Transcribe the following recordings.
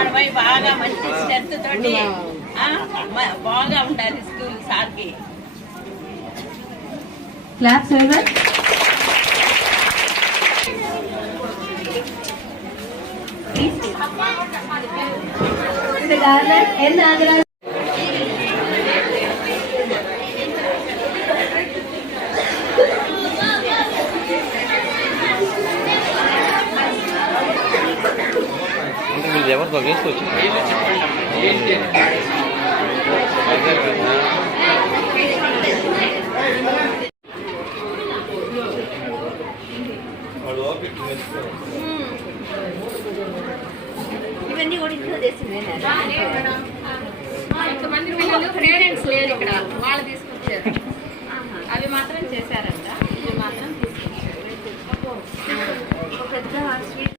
మనమై బాగా మంచి స్ట్రెంత్ తోటి బాగా ఉండాలి స్కూల్ సార్కి. Claps ever. ఎవరు తగ్గేసుకోవచ్చు. ఇవన్నీ కూడా ఇంట్లో చేసింది. కొంతమంది పిల్లలు పేరెంట్స్ లేరు ఇక్కడ, వాళ్ళు తీసుకొచ్చారు. అవి మాత్రం చేశారంట, ఇవి మాత్రం తీసుకొచ్చారు. పెద్ద స్వీట్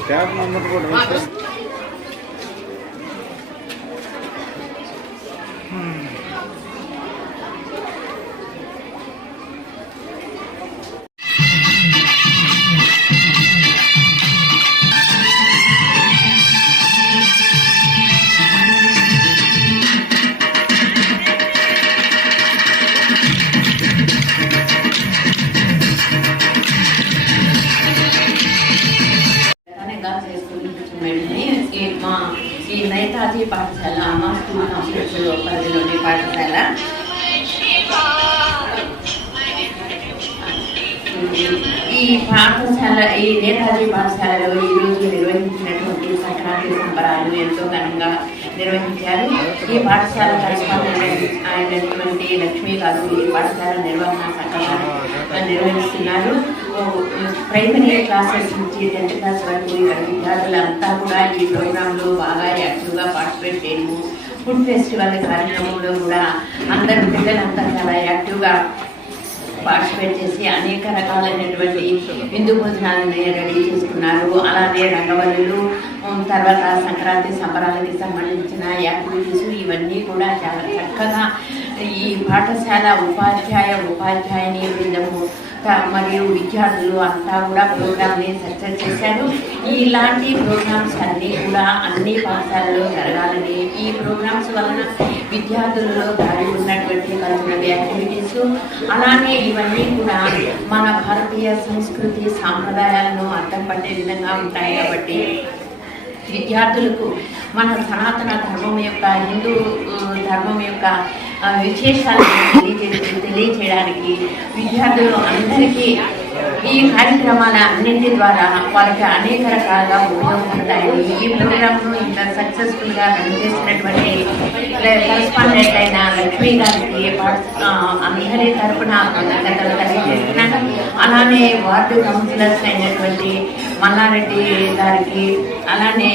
స్టాఫ్ మెంబర్ కూడా ఈ నేతాజీ పాఠశాల మా స్కూల్ కాంప్లెక్స్ పరిధిలోని పాఠశాల. ఈ పాఠశాల ఈ నేతాజీ పాఠశాలలో ఈరోజు నిర్వహించినటువంటి సంక్రాంతి సంబరాలు ఎంతో ఘనంగా నిర్వహించారు. ఈ పాఠశాల కరెస్పాండెంట్ అయినటువంటి లక్ష్మి గారు ఈ పాఠశాల నిర్వహణ చక్కగా నిర్వహిస్తున్నారు. ప్రైమరీ క్లాసెస్ నుంచి 10th క్లాస్ వరకు ఇక్కడ విద్యార్థులంతా కూడా ఈ ప్రోగ్రాంలో బాగా యాక్టివ్గా పార్టిసిపేట్ చేయము. ఫుడ్ ఫెస్టివల్ కార్యక్రమంలో కూడా అందరు పిల్లలంతా చాలా యాక్టివ్గా పార్టిసిపేట్ చేసి అనేక రకాలైనటువంటి విందు భోజనాలని రెడీ చేసుకున్నారు. అలానే రంగవల్లులు, తర్వాత సంక్రాంతి సంబరాలకి సంబంధించిన యాక్టివిటీస్ ఇవన్నీ కూడా చాలా చక్కగా ఈ పాఠశాల ఉపాధ్యాయుని బృందము మరియు విద్యార్థులు అంతా కూడా ప్రోగ్రామ్ని సక్సెస్ చేశారు. ఇలాంటి ప్రోగ్రామ్స్ అన్నీ కూడా అన్ని పాఠశాలలో జరగాలని, ఈ ప్రోగ్రామ్స్ వలన విద్యార్థులలో దాడి ఉన్నటువంటి కల్చరల్ యాక్టివిటీస్ అలానే ఇవన్నీ కూడా మన భారతీయ సంస్కృతి సాంప్రదాయాలను అర్థం పట్టే విధంగా ఉంటాయి. కాబట్టి విద్యార్థులకు మన సనాతన ధర్మం యొక్క హిందూ ధర్మం యొక్క విశేషాలను తెలియజేయడానికి విద్యార్థులు అందరికీ ఈ కార్యక్రమాల అన్నింటి ద్వారా వాళ్ళకి అనేక రకాలుగా ఉపయోగపడతాయి. ఈ ప్రోగ్రామ్ను ఇంత సక్సెస్ఫుల్గా రన్ చేసినటువంటి కరెస్పాండెంట్ అయిన లక్ష్మీ గారికి అందరి తరఫున కృతజ్ఞతలు తెలియజేస్తున్నాను. అలానే వార్డు కౌన్సిలర్స్ అయినటువంటి మల్లారెడ్డి గారికి, అలానే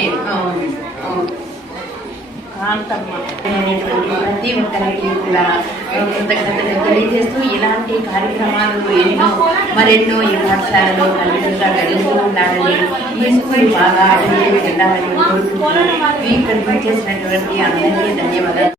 ప్రతి ఒక్కరికి కూడా కృతజ్ఞతలు తెలియజేస్తూ ఇలాంటి కార్యక్రమాలు మరెన్నో ఈ పాఠశాలలో కలిగిగా జరుగుతూ ఉండాలని, ఈ స్కూల్ బాగా అభివృద్ధి చెందాలని కోరుకుంటూ ఇక్కడ చేసినటువంటి అందరికీ ధన్యవాదాలు.